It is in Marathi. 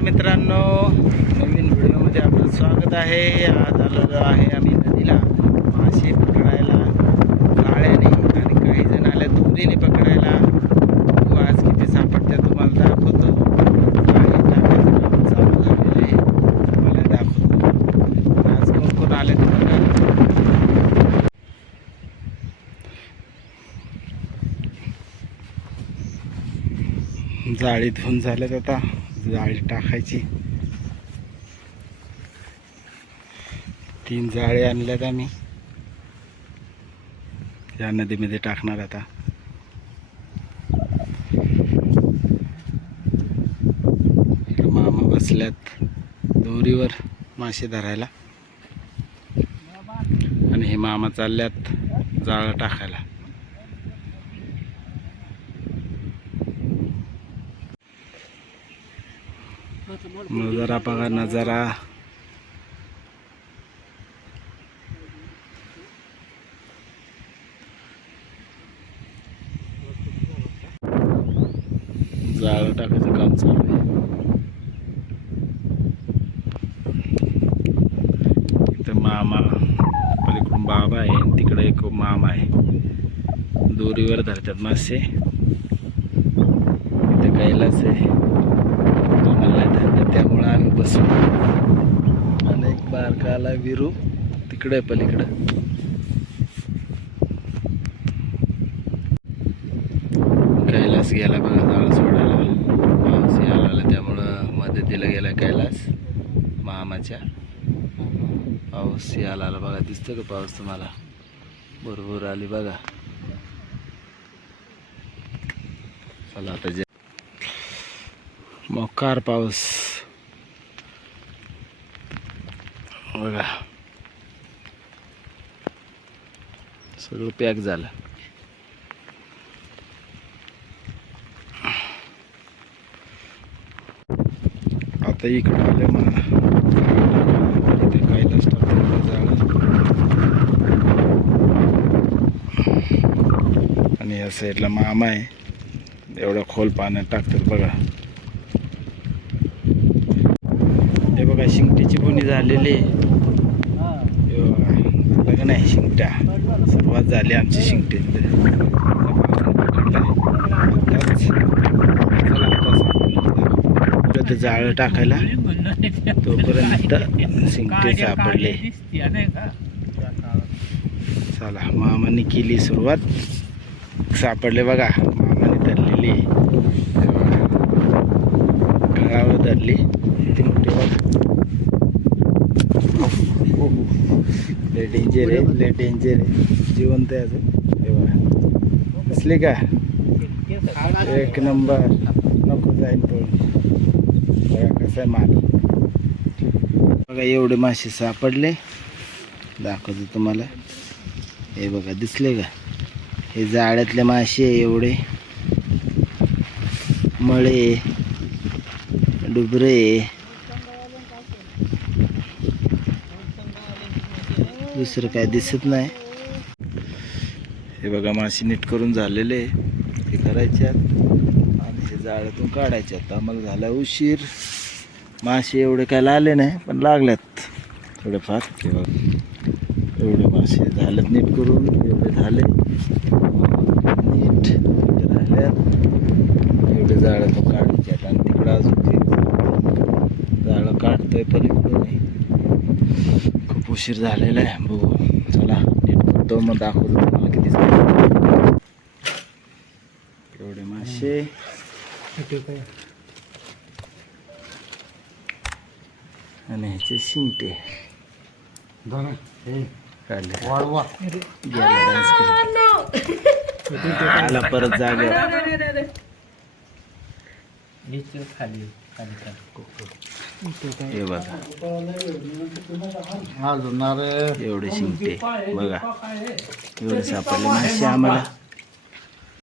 नमस्कार मित्रांनो, नवीन व्हिडिओमध्ये आपलं स्वागत आहे। आज आलेलो आहे आम्ही नदीला मासे पकडायला जाळ्याने आणि काही जण आले दोरीने पकडायला। आज किती सापडतात तुम्हाला दाखवतो। जाळी टाकायचं काम चालू झालेलं आहे, तुम्हाला दाखवतो। आज कोण कोण आले ते बघा। जाळी धुवून झाल्यात, आता जाळी टाकायची। 3 जाळे आणल्यात आम्ही, या नदीमध्ये टाकणार आता। मामा बसल्यात दोरीवर मासे धरायला आणि हे मामा चालल्यात जाळं टाकायला। नजारा बघा, नजारा। जाळं टाकायचं काम चालू आहे। इथं मामा, पलीकडून बाबा आहे आणि तिकडे एक मामा आहे, दोरीवर धरतात मासे। इथे कैलास आहे, त्यामुळे आम्ही बसू। आणि एक बारकाला विरू तिकडे पलीकडे। कैलास गेला बघा जाळ सोडायला, पाऊस यायला आला त्यामुळं मदतीला गेला कैलास मामाच्या। पाऊस यायला आला बघा, दिसतं का पाऊस तुम्हाला? भरपूर आली बघा। चला आता मोकार पाऊस बघा, सगळं पॅक झालं। आता इकडं आलं म्हणा, इथे कैलास टाकलं जाळं आणि या साईडला मामा आहे। एवढं खोल पाण्यात टाकतात बघा। हे बघा शिंगटीची बोनी झालेली लग्न नाही, शिंगट्या सुरुवात झाली आमची शिंगटी। जाळं टाकायला तोपर्यंत शिंगटे सापडले। चला, मामाने केली सुरुवात, सापडले बघा। मामाने धरलेली गळावर धरली, ती मोठी बघा। लय डेंजर आहे, लय डेंजर आहे, जिवंत आहे अजून। हे बघा, दिसली का? एक नंबर, नको जाईन पळून। बघा कसं आहे माल बघा। एवढे मासे सापडले, दाखवतो तुम्हाला। हे बघा, दिसले का? हे जाळ्यातले मासे एवढे, मळे, डुबरे, दुसरं काय दिसत नाही। हे बघा मासे नीट करून झालेले, हे करायचे आणि हे जाळ्यातून काढायचे। आता आम्हाला झाला उशीर, मासे एवढे काय आले नाही पण लागल्यात थोडेफार। हे बघा, एवढे मासे झालेत नीट करून, एवढे झाले नीट राहिल्यात, एवढे जाळ्यातून काढायचे आहेत। आणि तिकडं अजून ते जाळं काढतोय पलीकडून, खूप उशीर झालेला आहे। बघू, चला नीट करतो, मग दाखवतो तुम्हाला किती एवढे मासे। आणि ह्याचे शिंगटे काढले, आला परत जागा। हे बघा, एवढे शिंगटे बघा, एवढे सापडले मासे आम्हाला।